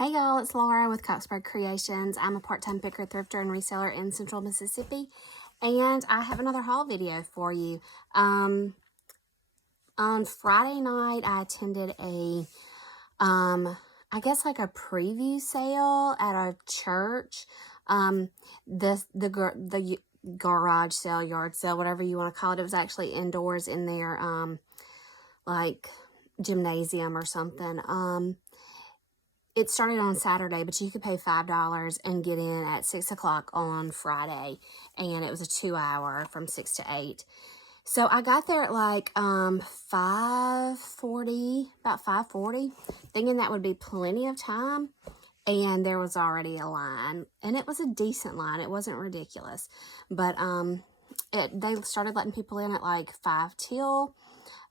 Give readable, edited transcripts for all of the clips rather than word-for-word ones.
Hey y'all, it's Laura with Coxburg Creations. I'm a part-time picker, thrifter, and reseller in Central Mississippi, and I have another haul video for you. On Friday night, I attended a, I guess like a preview sale at a church. The garage sale, yard sale, whatever you want to call it. It was actually indoors in their like gymnasium or something. It started on Saturday, but you could pay $5 and get in at 6 o'clock on Friday. And it was a 2-hour from 6 to 8. So I got there at like 5:40, about 5:40, thinking that would be plenty of time. And there was already a line. And it was a decent line. It wasn't ridiculous. But they started letting people in at like 5 till.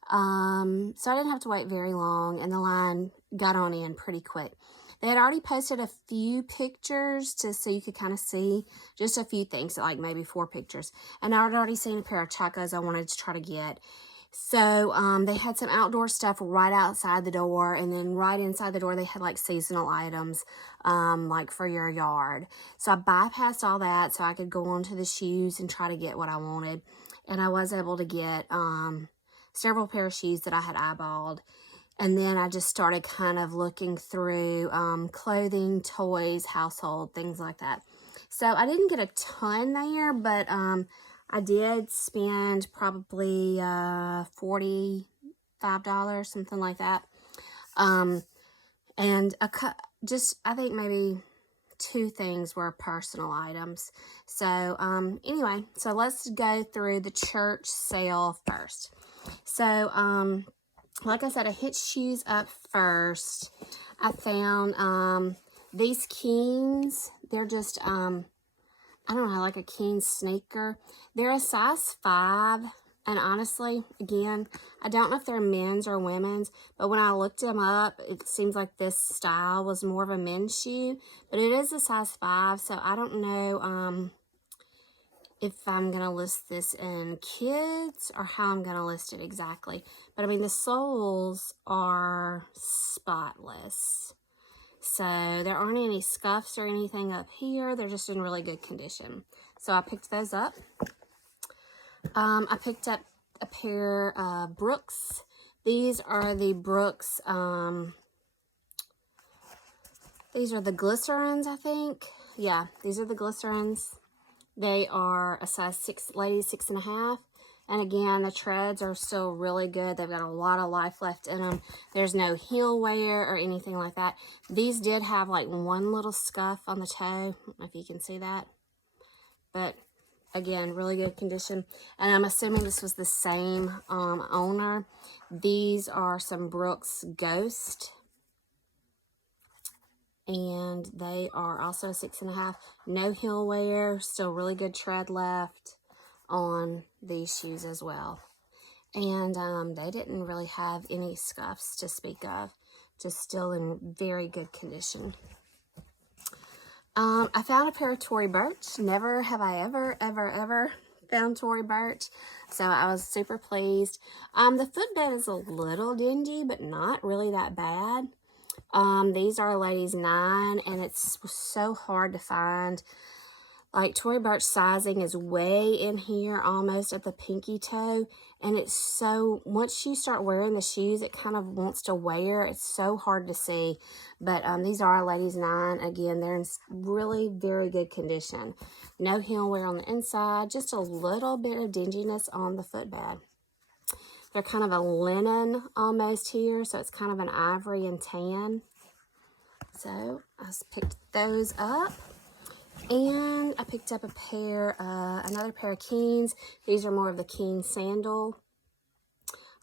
So I didn't have to wait very long, and the line got on in pretty quick. They had already posted a few pictures so you could kind of see just a few things, like maybe 4 pictures. And I had already seen a pair of chacos I wanted to try to get. So they had some outdoor stuff right outside the door, and then right inside the door they had like seasonal items like for your yard. So I bypassed all that so I could go on to the shoes and try to get what I wanted. And I was able to get several pair of shoes that I had eyeballed. And then I just started kind of looking through clothing, toys, household, things like that. So I didn't get a ton there, but I did spend probably $45, something like that. And I think maybe 2 things were personal items. So anyway, so let's go through the church sale first. So like I said, I hit shoes up first. I found these Keens. They're just I don't know, like a Keen sneaker. They're a size 5, and honestly, again, I don't know if they're men's or women's, but when I looked them up, it seems like this style was more of a men's shoe, but it is a size 5, so I don't know if I'm going to list this in kids or how I'm going to list it exactly. But I mean, the soles are spotless. So there aren't any scuffs or anything up here. They're just in really good condition. So I picked those up. I picked up a pair of Brooks. These are the Brooks, these are the glycerins, I think. Yeah, these are the glycerins. They are a size 6, ladies 6.5. And again, the treads are still really good. They've got a lot of life left in them. There's no heel wear or anything like that. These did have like one little scuff on the toe. I don't know if you can see that. But again, really good condition. And I'm assuming this was the same owner. These are some Brooks Ghost. And they are also 6.5. No heel wear. Still really good tread left on these shoes as well. And they didn't really have any scuffs to speak of. Just still in very good condition. I found a pair of Tory Burch. Never have I ever found Tory Burch. So I was super pleased. The footbed is a little dingy, but not really that bad. These are ladies 9, and it's so hard to find. Like, Tory Burch sizing is way in here, almost at the pinky toe, and it's so, once you start wearing the shoes, it kind of wants to wear. It's so hard to see, but these are ladies 9. Again, they're in really very good condition. No heel wear on the inside, just a little bit of dinginess on the footbed. They're kind of a linen almost here, so it's kind of an ivory and tan. So I just picked those up. And I picked up a pair, another pair of Keens. These are more of the Keen sandal.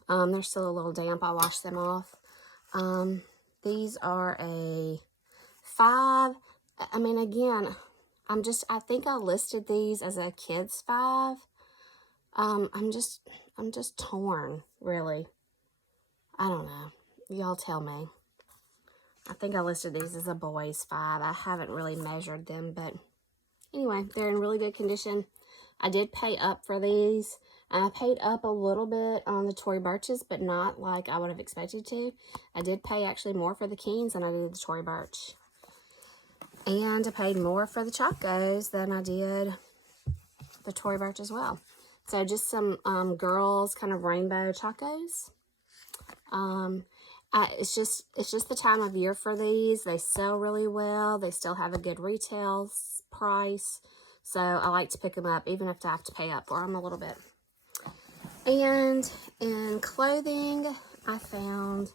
They're still a little damp. I washed them off. These are a 5. I mean, again, I think I listed these as a kid's 5. I'm just torn, really. I don't know. Y'all tell me. I think I listed these as a boy's 5. I haven't really measured them, but anyway, they're in really good condition. I did pay up for these. I paid up a little bit on the Tory Burches, but not like I would have expected to. I did pay actually more for the Keens than I did the Tory Burch. And I paid more for the Chacos than I did the Tory Burch as well. So just some girls kind of rainbow Chacos. It's just the time of year for these. They sell really well. They still have a good retail price. So I like to pick them up, even if I have to pay up for them a little bit. And in clothing, I found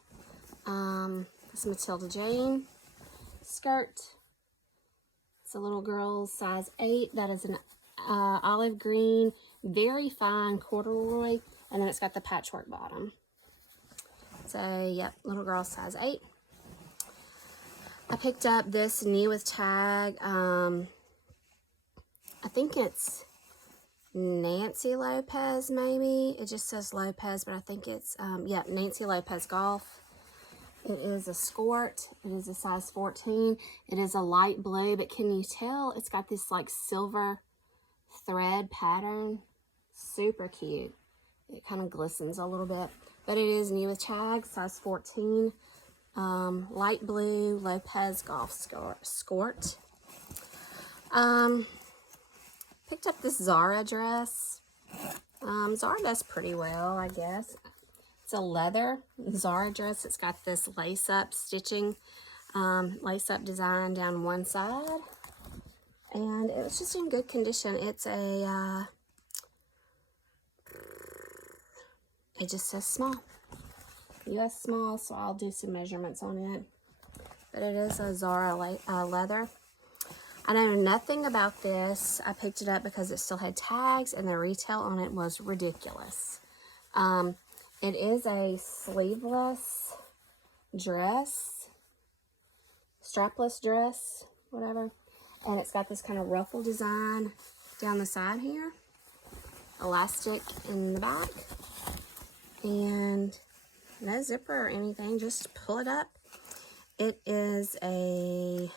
this Matilda Jane skirt. It's a little girl's size 8. That is an olive green, very fine corduroy, and then it's got the patchwork bottom. So, yep, little girl size 8. I picked up this new with tag. I think it's Nancy Lopez, maybe. It just says Lopez, but I think it's, yeah, Nancy Lopez Golf. It is a skirt. It is a size 14. It is a light blue, but can you tell it's got this like silver thread pattern? Super cute. It kind of glistens a little bit, but it is new with tag, size 14. Light blue Lopez Golf skirt. Picked up this Zara dress. Zara does pretty well, I guess. It's a leather Zara dress. It's got this lace-up stitching, lace-up design down one side. And it was just in good condition. It's a, it just says small. US small, so I'll do some measurements on it. But it is a Zara leather. I know nothing about this. I picked it up because it still had tags and the retail on it was ridiculous. It is a sleeveless dress, strapless dress, whatever. And it's got this kind of ruffle design down the side here. Elastic in the back. And no zipper or anything, just pull it up. It is a,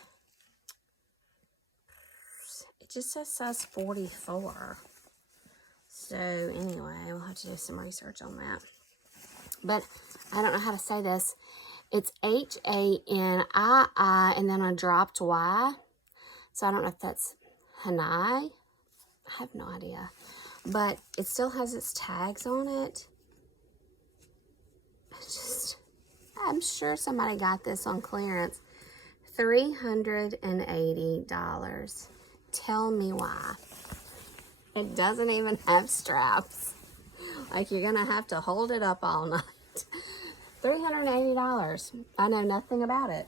it just says size 44. So anyway, we'll have to do some research on that. But I don't know how to say this. It's Hanii and then a dropped Y. So I don't know if that's Hanai. I have no idea. But it still has its tags on it. I'm sure somebody got this on clearance. $380. Tell me why. It doesn't even have straps. Like you're going to have to hold it up all night. $380. I know nothing about it.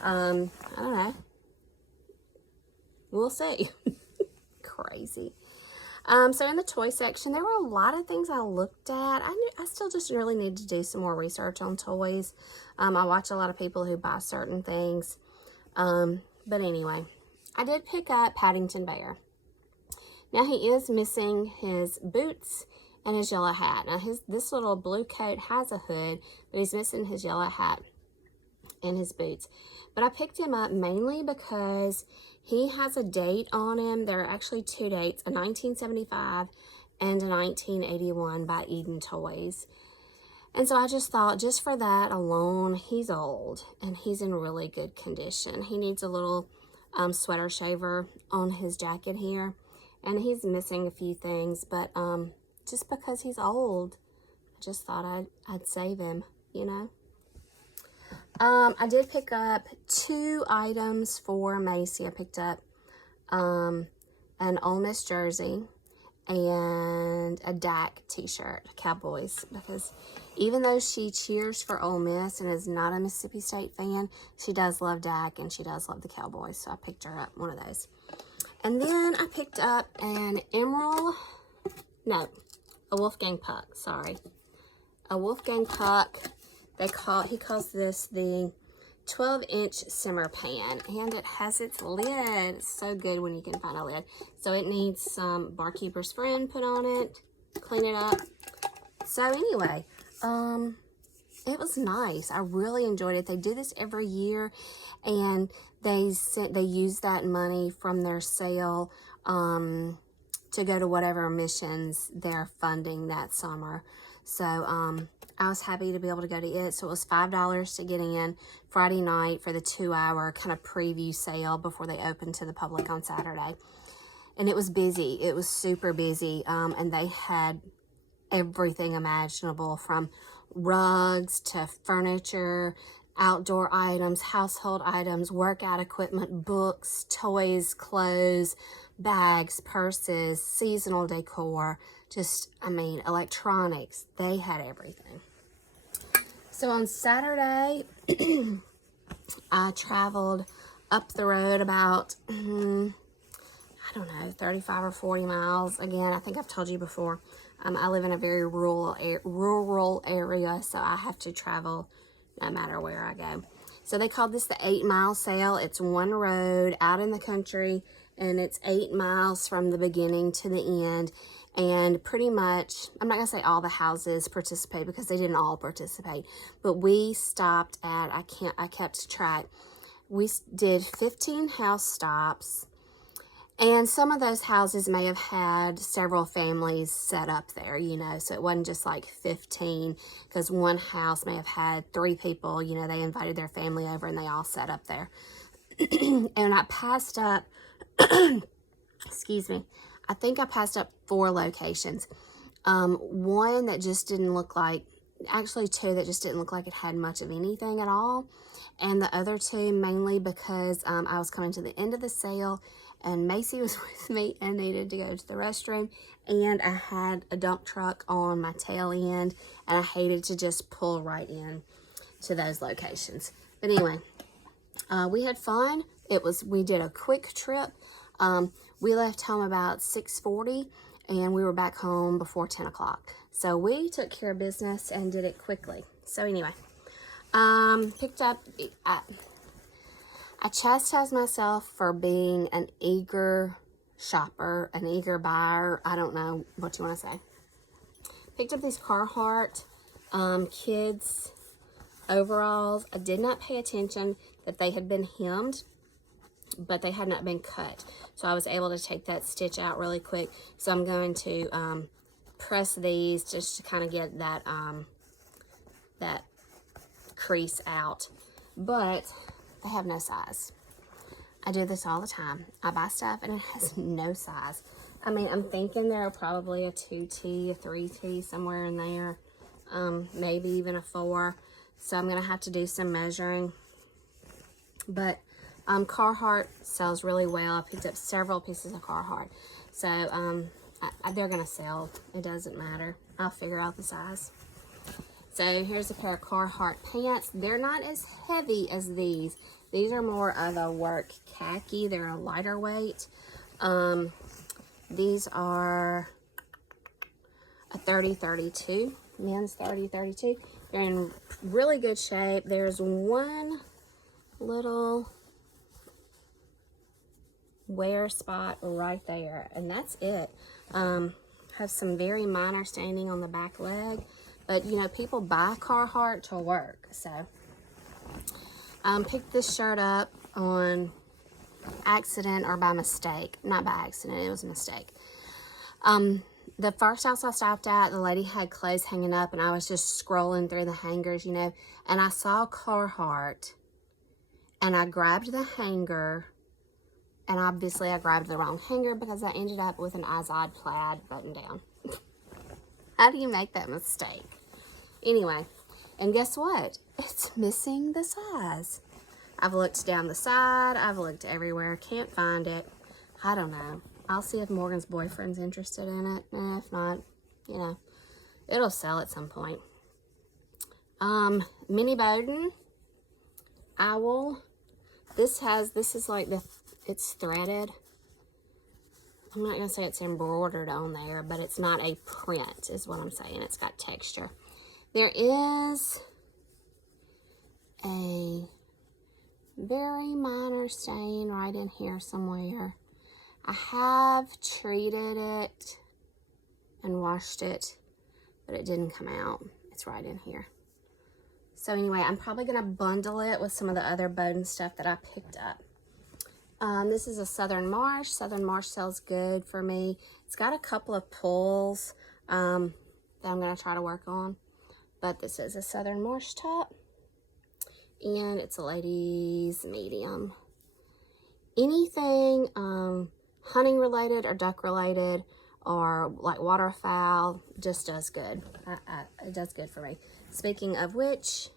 I don't know. We'll see. Crazy. So in the toy section, there were a lot of things I looked at. I still just really need to do some more research on toys. I watch a lot of people who buy certain things. But anyway, I did pick up Paddington Bear. Now he is missing his boots and his yellow hat. Now this little blue coat has a hood, but he's missing his yellow hat and his boots. But I picked him up mainly because he has a date on him. There are actually 2 dates, a 1975 and a 1981 by Eden Toys. And so I just thought, just for that alone, he's old and he's in really good condition. He needs a little sweater shaver on his jacket here, and he's missing a few things, but just because he's old, I just thought I'd save him, you know. I did pick up 2 items for Macy. I picked up an Ole Miss jersey and a Dak t-shirt, Cowboys, because even though she cheers for Ole Miss and is not a Mississippi State fan, she does love Dak and she does love the Cowboys, so I picked her up one of those. And then I picked up a Wolfgang Puck, sorry. A Wolfgang Puck. He calls this the 12-inch simmer pan, and it has its lid. It's so good when you can find a lid. So it needs some Barkeeper's Friend put on it, clean it up. So anyway, it was nice. I really enjoyed it. They do this every year, and they use that money from their sale to go to whatever missions they're funding that summer. So I was happy to be able to go to it. So it was $5 to get in Friday night for the 2-hour kind of preview sale before they opened to the public on Saturday. And it was busy. It was super busy. And they had everything imaginable, from rugs to furniture, outdoor items, household items, workout equipment, books, toys, clothes, bags, purses, seasonal decor, just, I mean, electronics. They had everything. So on Saturday, I traveled up the road about, I don't know, 35 or 40 miles. Again, I think I've told you before, I live in a very rural area, so I have to travel no matter where I go. So they called this the 8-mile sale. It's one road out in the country, and it's 8 miles from the beginning to the end. And pretty much, I'm not going to say all the houses participate because they didn't all participate, but we stopped at, I kept track. We did 15 house stops, and some of those houses may have had several families set up there, you know, so it wasn't just like 15, because one house may have had 3 people, you know, they invited their family over and they all set up there. And I passed up, excuse me, I think I passed up 4 locations. One that just didn't look like, actually 2 that just didn't look like it had much of anything at all. And the other 2 mainly because I was coming to the end of the sale, and Macy was with me and needed to go to the restroom, and I had a dump truck on my tail end, and I hated to just pull right in to those locations. But anyway, we had fun. We did a quick trip. We left home about 6:40, and we were back home before 10 o'clock. So we took care of business and did it quickly. So anyway, picked up, I chastised myself for being an eager shopper, an eager buyer. I don't know what you want to say. Picked up these Carhartt kids overalls. I did not pay attention that they had been hemmed, but they had not been cut. So I was able to take that stitch out really quick. So I'm going to press these just to kind of get that, that crease out. But they have no size. I do this all the time. I buy stuff and it has no size. I mean, I'm thinking there are probably a 2T, a 3T, somewhere in there. Maybe even a 4. So I'm going to have to do some measuring. But Carhartt sells really well. I picked up several pieces of Carhartt. So they're going to sell. It doesn't matter. I'll figure out the size. So here's a pair of Carhartt pants. They're not as heavy as these. These are more of a work khaki. They're a lighter weight. These are a 30-32, men's 30-32. They're in really good shape. There's one little wear spot right there, and that's it. Have some very minor staining on the back leg. But, you know, people buy Carhartt to work, so. Picked this shirt up on accident or by mistake. Not by accident, it was a mistake. The first house I stopped at, the lady had clothes hanging up, and I was just scrolling through the hangers, you know, and I saw Carhartt, and I grabbed the hanger, and obviously I grabbed the wrong hanger because I ended up with an Izod plaid button down. How do you make that mistake? Anyway, and guess what? It's missing the size. I've looked down the side. I've looked everywhere. Can't find it. I don't know. I'll see if Morgan's boyfriend's interested in it. And if not, you know, it'll sell at some point. Mini Bowden owl. This is like it's threaded. I'm not going to say it's embroidered on there, but it's not a print is what I'm saying. It's got texture. There is a very minor stain right in here somewhere. I have treated it and washed it, but it didn't come out. It's right in here. So anyway, I'm probably going to bundle it with some of the other Bowden stuff that I picked up. This is a Southern Marsh. Southern Marsh sells good for me. It's got a couple of pulls that I'm going to try to work on. but this is a Southern Marsh top, and it's a ladies medium. Anything hunting related or duck related or like waterfowl just does good. It does good for me. Speaking of which,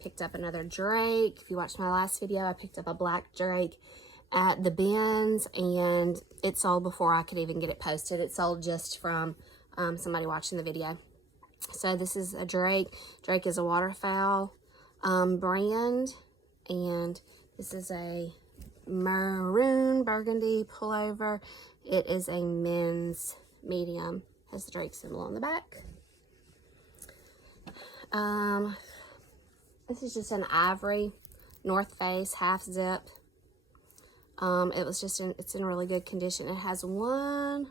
picked up another drake. If you watched my last video, I picked up a black drake at the bins, and it sold before I could even get it posted. It sold just from somebody watching the video. So this is a drake. Drake is a waterfowl brand, and this is a Maroon Burgundy pullover. It is a men's medium. Has the drake symbol on the back. This is just an ivory North Face half zip. It's in really good condition. It has one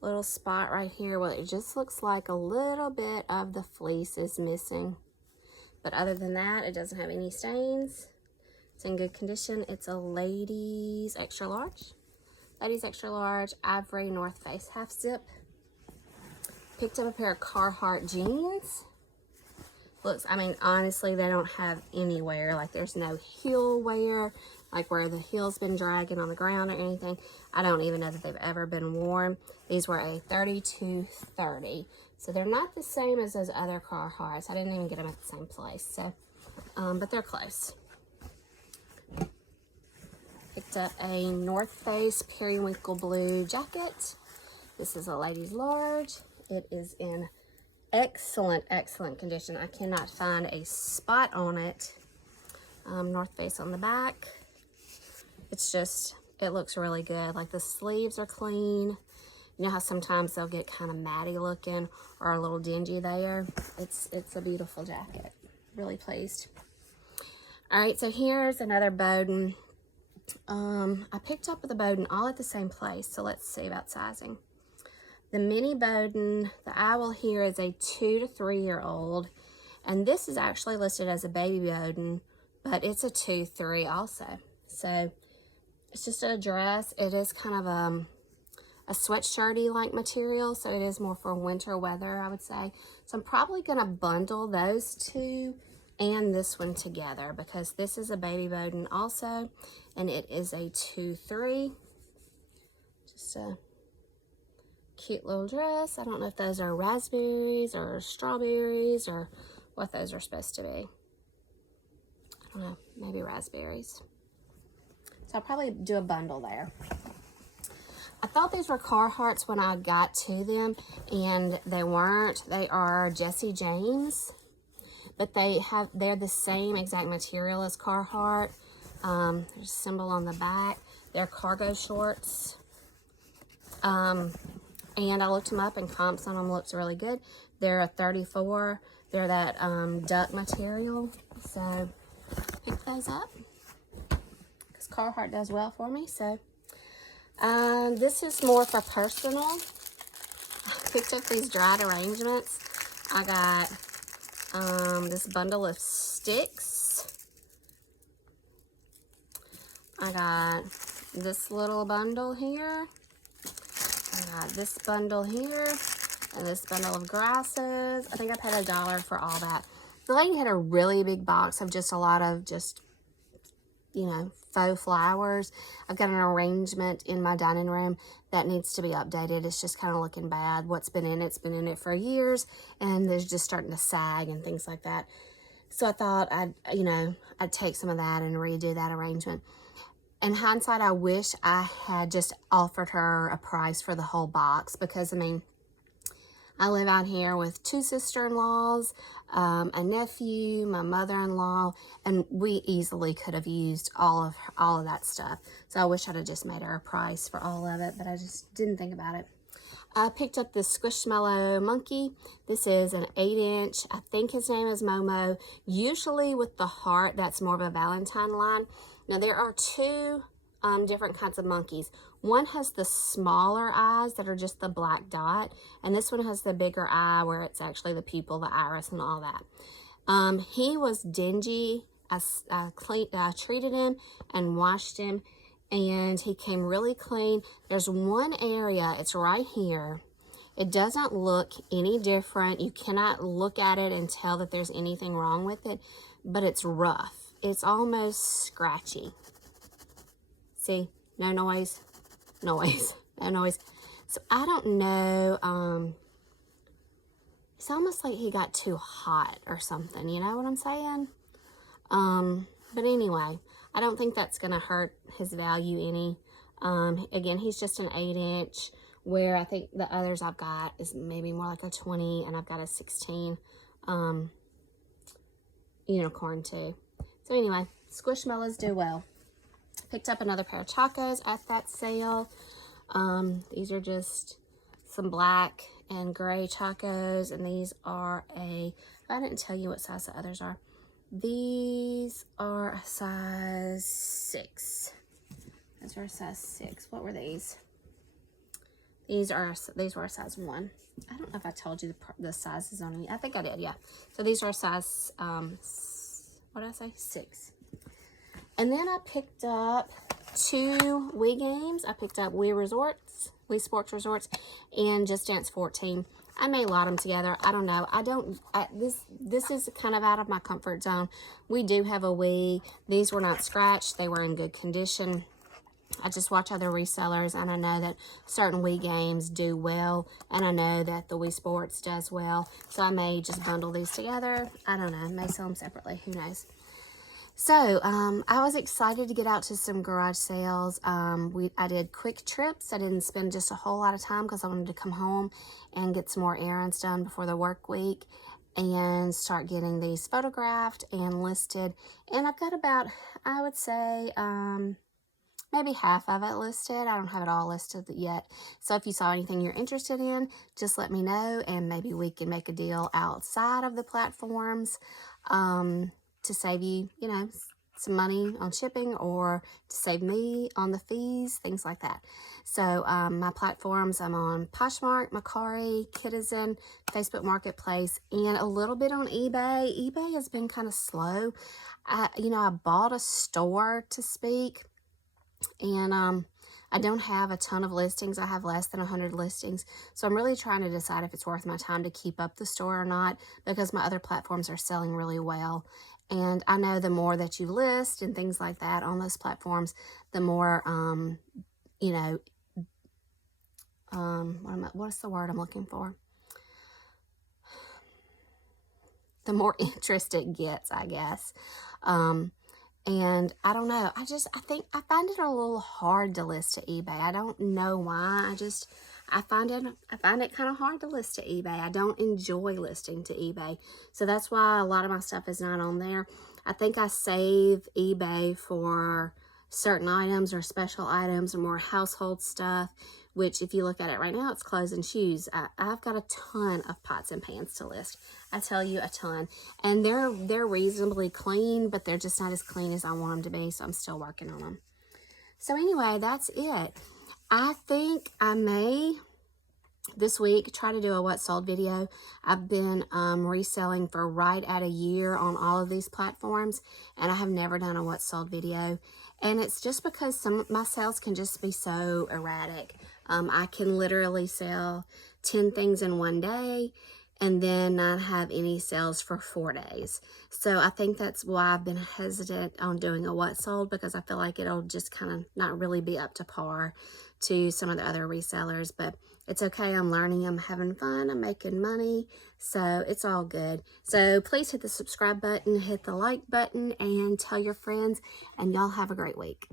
little spot right here where it just looks like a little bit of the fleece is missing. But other than that, it doesn't have any stains. It's in good condition. It's a ladies extra large. Ladies extra large, ivory North Face half zip. Picked up a pair of Carhartt jeans. Looks, I mean, honestly, they don't have any wear. Like, there's no heel wear, like where the heel's been dragging on the ground or anything. I don't even know that they've ever been worn. These were a 32.30. So they're not the same as those other Carhartts. I didn't even get them at the same place. So, but they're close. Picked up a North Face periwinkle blue jacket. This is a ladies large. It is in excellent condition. I cannot find a spot on it. North Face on the back. It's just, it looks really good. Like, the sleeves are clean. You know how sometimes they'll get kind of matty looking or a little dingy there. It's a beautiful jacket. Really pleased. All right, so here's another Bowden. I picked up the Bowden all at the same place, so let's see about sizing. The mini Bowden, the owl here is a 2 to 3 year old, and this is actually listed as a baby Bowden, but it's a 2-3 also. So it's just a dress. It is kind of a sweatshirty like material, so it is more for winter weather, I would say. So I'm probably gonna bundle those two and this one together, because this is a baby Bowden also, and it is a 2-3. Just a cute little dress. I don't know if those are raspberries or strawberries or what those are supposed to be. I don't know, maybe raspberries. So I'll probably do a bundle there. I thought these were Carhartts when I got to them, and they weren't. They are Jesse James, but they're the same exact material as Carhartt. There's a symbol on the back. They're cargo shorts. And I looked them up, and comps on them looks really good. They're a 34. They're that duck material. So pick those up, because Carhartt does well for me. So this is more for personal. I picked up these dried arrangements. I got this bundle of sticks. I got this little bundle here. I got this bundle here, and this bundle of grasses. I think I paid $1 for all that. The lady had a really big box of just a lot of you know, faux flowers. I've got an arrangement in my dining room that needs to be updated. It's just kind of looking bad. What's been in it's been in it for years, and there's just starting to sag and things like that. So I thought I'd take some of that and redo that arrangement. In hindsight, I wish I had just offered her a price for the whole box, because, I mean, I live out here with 2 sister-in-laws, a nephew, my mother-in-law, and we easily could have used all of that stuff. So I wish I'd have just made her a price for all of it, but I just didn't think about it. I picked up this Squishmallow Monkey. This is an 8-inch. I think his name is Momo. Usually with the heart, that's more of a Valentine line. Now, there are 2 different kinds of monkeys. One has the smaller eyes that are just the black dot, and this one has the bigger eye where it's actually the pupil, the iris, and all that. He was dingy. I treated him and washed him, and he came really clean. There's one area, it's right here, It doesn't look any different. You cannot look at it and tell that there's anything wrong with it, but it's rough. It's almost scratchy. See, no noise, noise, no noise. So I don't know, it's almost like he got too hot or something, you know what I'm saying? But anyway, I don't think that's going to hurt his value any. Again, he's just an 8-inch, where I think the others I've got is maybe more like a 20, and I've got a 16 unicorn too. So anyway, Squishmallows do well. Picked up another pair of chacos at that sale. These are just some black and gray chacos, and these are I didn't tell you what size the others are. These are a size 6. Those are a size 6. What were these? These were a size 1. I don't know if I told you the sizes on me. I think I did, yeah. So these are a size, what did I say? 6. And then I picked up 2 Wii games. I picked up Wii Sports Resorts, and Just Dance 14. I may lot them together. I don't know. This is kind of out of my comfort zone. We do have a Wii. These were not scratched. They were in good condition. I just watch other resellers, and I know that certain Wii games do well, and I know that the Wii Sports does well. So I may just bundle these together. I don't know. I may sell them separately. Who knows? So, I was excited to get out to some garage sales. I did quick trips. I didn't spend just a whole lot of time because I wanted to come home and get some more errands done before the work week and start getting these photographed and listed. And I've got about, I would say, maybe half of it listed. I don't have it all listed yet. So if you saw anything you're interested in, just let me know, and maybe we can make a deal outside of the platforms. To save you, you know, some money on shipping, or to save me on the fees, things like that. So my platforms, I'm on Poshmark, Mercari, Kitizen, Facebook Marketplace, and a little bit on eBay. eBay has been kind of slow. I bought a store to speak, and I don't have a ton of listings. I have less than 100 listings. So I'm really trying to decide if it's worth my time to keep up the store or not, because my other platforms are selling really well. And I know the more that you list and things like that on those platforms, the more, what's the word I'm looking for? The more interest it gets, I guess. And I don't know. I find it a little hard to list to eBay. I don't know why. I find it kind of hard to list to eBay. I don't enjoy listing to eBay. So that's why a lot of my stuff is not on there. I think I save eBay for certain items or special items or more household stuff, which if you look at it right now, it's clothes and shoes. I've got a ton of pots and pans to list. I tell you, a ton. And they're reasonably clean, but they're just not as clean as I want them to be, so I'm still working on them. So anyway, that's it. I think I may, this week, try to do a what sold video. I've been reselling for right at a year on all of these platforms, and I have never done a what sold video. And it's just because some of my sales can just be so erratic. I can literally sell 10 things in one day and then not have any sales for 4 days. So I think that's why I've been hesitant on doing a what sold, because I feel like it'll just kind of not really be up to par to some of the other resellers. But it's okay. I'm learning. I'm having fun. I'm making money. So it's all good. So please hit the subscribe button, hit the like button, and tell your friends. And y'all have a great week.